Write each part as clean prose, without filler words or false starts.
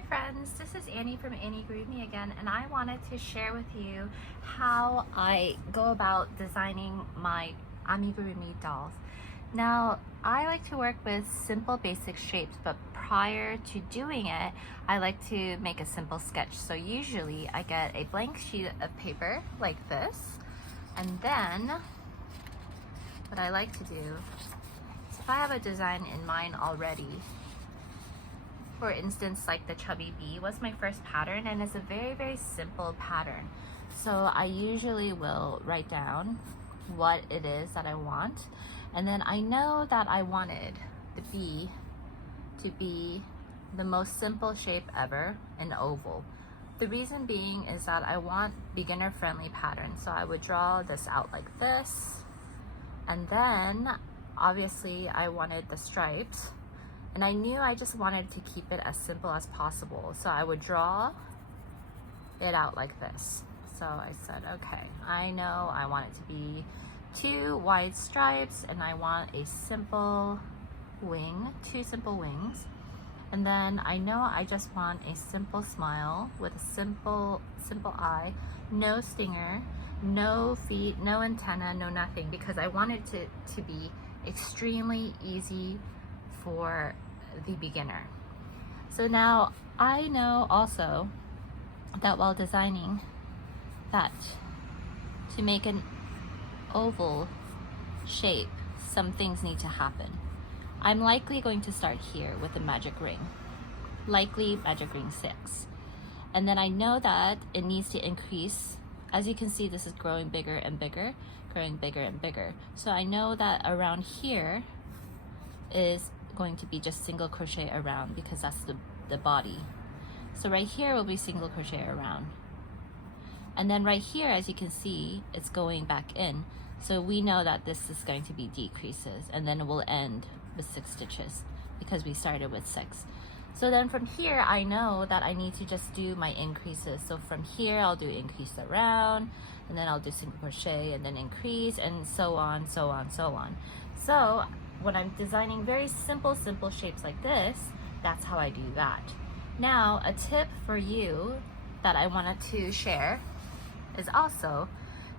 Hi friends, this is Annie from Anniegurumi again, and I wanted to share with you how I go about designing my Amigurumi dolls. Now, I like to work with simple basic shapes, but prior to doing it, I like to make a simple sketch. So usually I get a blank sheet of paper like this, and then what I like to do is if I have a design in mind already, for instance, like the chubby bee was my first pattern, and it's a very simple pattern. So I usually will write down what it is that I want, and then I know that I wanted the bee to be the most simple shape ever, an oval. The reason being is that I want beginner friendly patterns. So I would draw this out like this, and then obviously I wanted the stripes. And I knew I just wanted to keep it as simple as possible. So I would draw it out like this. So I said, okay, I know I want it to be 2 wide stripes, and I want a simple wing, 2 simple wings. And then I know I just want a simple smile with a simple eye, no stinger, no feet, no antenna, no nothing, because I wanted it to be extremely easy for the beginner. So now I know also that while designing that, to make an oval shape, some things need to happen. I'm likely going to start here with the magic ring, likely magic ring 6. And then I know that it needs to increase. As you can see, this is growing bigger and bigger, growing bigger and bigger. So I know that around here is going to be just single crochet around, because that's the body. So right here will be single crochet around. And then right here, as you can see, it's going back in. So we know that this is going to be decreases, and then it will end with 6 stitches because we started with 6. So then from here, I know that I need to just do my increases. So from here, I'll do increase around, and then I'll do single crochet and then increase, and so on, so on, so on. So when I'm designing very simple shapes like this, that's how I do that. Now, a tip for you that I wanted to share is also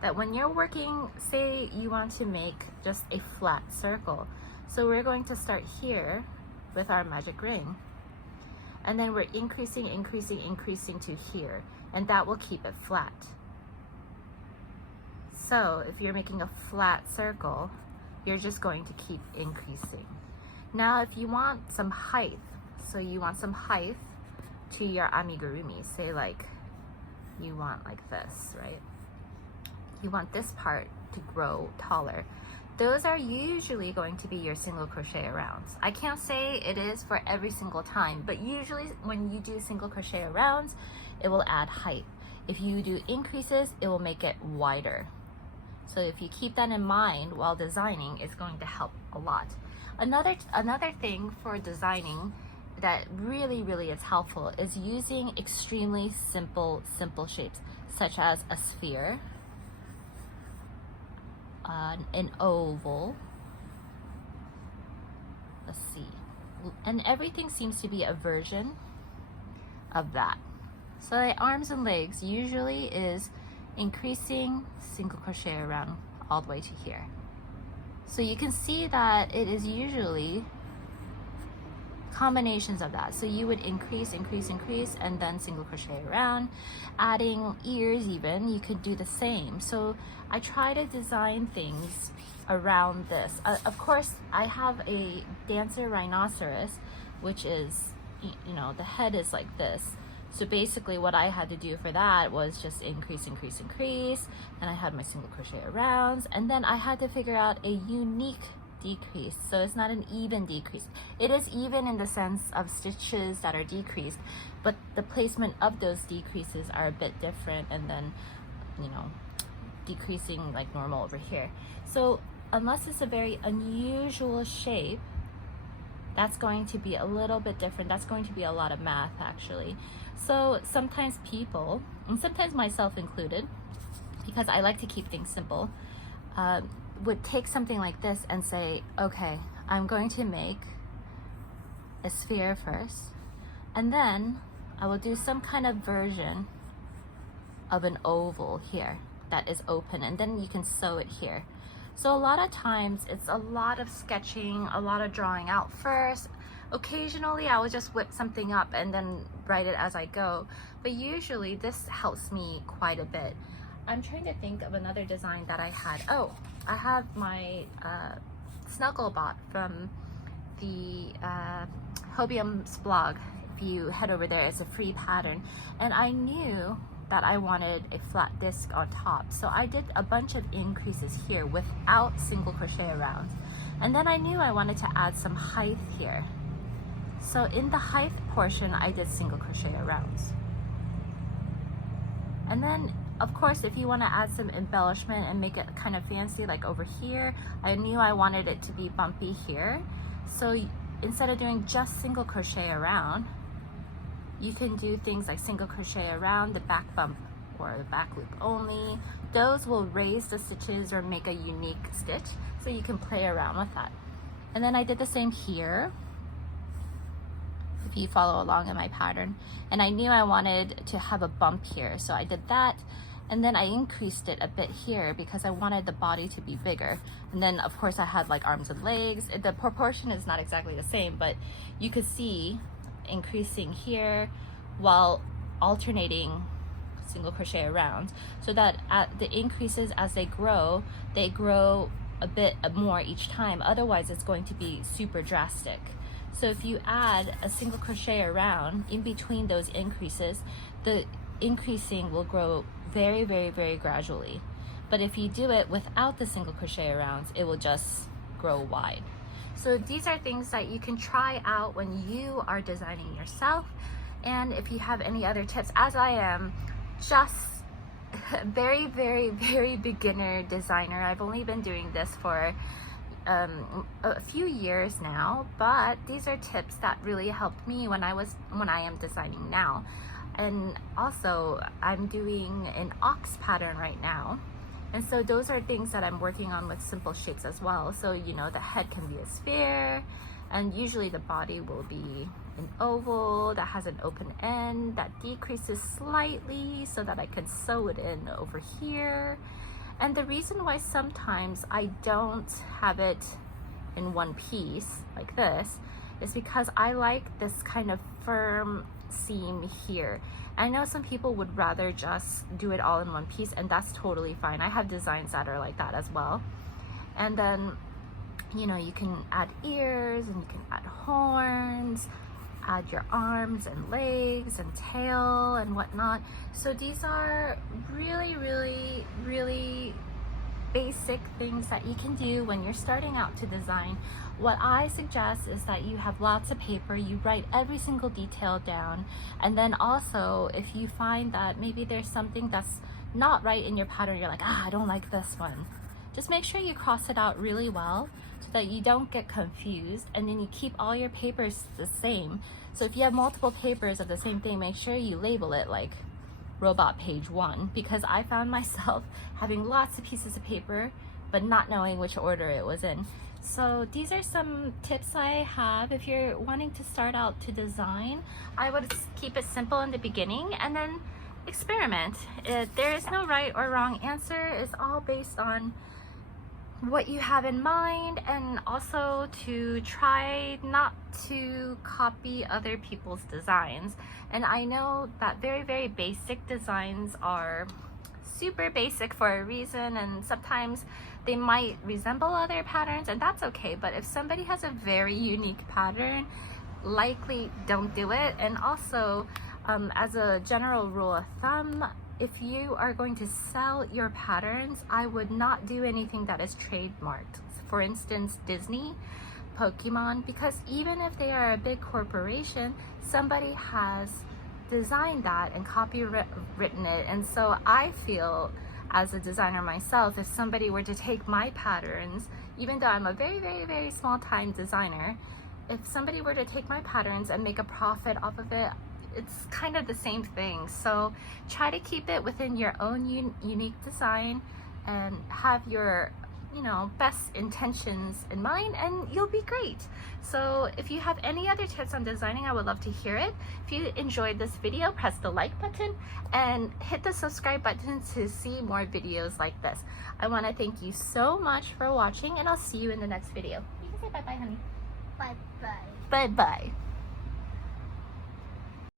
that when you're working, say you want to make just a flat circle. So we're going to start here with our magic ring, and then we're increasing to here, and that will keep it flat. So if you're making a flat circle, you're just going to keep increasing. Now, if you want some height, so you want some height to your amigurumi, say like you want like this, right? You want this part to grow taller. Those are usually going to be your single crochet arounds. I can't say it is for every single time, but usually when you do single crochet arounds, it will add height. If you do increases, it will make it wider. So if you keep that in mind while designing, it's going to help a lot. Another thing for designing that really is helpful is using extremely simple shapes, such as a sphere, an oval, let's see, and everything seems to be a version of that. So the arms and legs usually is increasing single crochet around all the way to here. So you can see that it is usually combinations of that. So you would increase, and then single crochet around. Adding ears even, you could do the same. So I try to design things around this. Of course, I have a dancer rhinoceros, which is, you know, the head is like this. So basically what I had to do for that was just increase, and I had my single crochet arounds, and then I had to figure out a unique decrease. So it's not an even decrease. It is even in the sense of stitches that are decreased, but the placement of those decreases are a bit different, and then, you know, decreasing like normal over here. So unless it's a very unusual shape, that's going to be a little bit different. That's going to be a lot of math, actually. So sometimes people, and sometimes myself included, because I like to keep things simple, would take something like this and say, okay, I'm going to make a sphere first, and then I will do some kind of version of an oval here that is open, and then you can sew it here. So a lot of times it's a lot of sketching, a lot of drawing out first. Occasionally I will just whip something up and then write it as I go, but usually this helps me quite a bit. I'm trying to think of another design that I had. Oh, I have my Snugglebot from the Hobium's blog. If you head over there, it's a free pattern, and I knew that I wanted a flat disc on top, so I did a bunch of increases here without single crochet around, and then I knew I wanted to add some height here. So in the height portion I did single crochet arounds, and then of course if you want to add some embellishment and make it kind of fancy, like over here I knew I wanted it to be bumpy here, so instead of doing just single crochet around, you can do things like single crochet around the back bump or the back loop only. Those will raise the stitches or make a unique stitch, so you can play around with that. And then I did the same here, if you follow along in my pattern. And I knew I wanted to have a bump here, so I did that. And then I increased it a bit here because I wanted the body to be bigger. And then of course I had like arms and legs. The proportion is not exactly the same, but you could see increasing here while alternating single crochet around, so that at the increases as they grow a bit more each time. Otherwise it's going to be super drastic. So if you add a single crochet around in between those increases, the increasing will grow very, very, very gradually. But if you do it without the single crochet around, it will just grow wide. So these are things that you can try out when you are designing yourself. And if you have any other tips, as I am just a very, very, very beginner designer. I've only been doing this for a few years now, but these are tips that really helped me when I am designing now. And also I'm doing an ox pattern right now. And so those are things that I'm working on with simple shapes as well. So, you know, the head can be a sphere, and usually the body will be an oval that has an open end that decreases slightly so that I can sew it in over here. And the reason why sometimes I don't have it in one piece like this is because I like this kind of firm seam here. I know some people would rather just do it all in one piece, and that's totally fine. I have designs that are like that as well. And then, you know, you can add ears and you can add horns, add your arms and legs and tail and whatnot. So these are really, really, really basic things that you can do when you're starting out to design. What I suggest is that you have lots of paper, you write every single detail down, and then also if you find that maybe there's something that's not right in your pattern, you're like, I don't like this one, just make sure you cross it out really well so that you don't get confused, and then you keep all your papers the same. So if you have multiple papers of the same thing, make sure you label it like robot page 1, because I found myself having lots of pieces of paper but not knowing which order it was in. So these are some tips I have. If you're wanting to start out to design, I would keep it simple in the beginning and then experiment. There is no right or wrong answer. It's all based on what you have in mind, and also to try not to copy other people's designs. And I know that very, very basic designs are super basic for a reason, and sometimes they might resemble other patterns, and that's okay. But if somebody has a very unique pattern, likely don't do it. And also, as a general rule of thumb, if you are going to sell your patterns, I would not do anything that is trademarked. For instance, Disney, Pokemon, because even if they are a big corporation, somebody has designed that and copywritten it. And so I feel, as a designer myself, if somebody were to take my patterns, even though I'm a very, very, very small time designer, if somebody were to take my patterns and make a profit off of it, it's kind of the same thing. So try to keep it within your own unique design and have your you know, best intentions in mind, and you'll be great. So if you have any other tips on designing, I would love to hear it. If you enjoyed this video, press the like button and hit the subscribe button to see more videos like this. I want to thank you so much for watching, and I'll see you in the next video. You can say bye-bye, honey. Bye-bye. Bye-bye.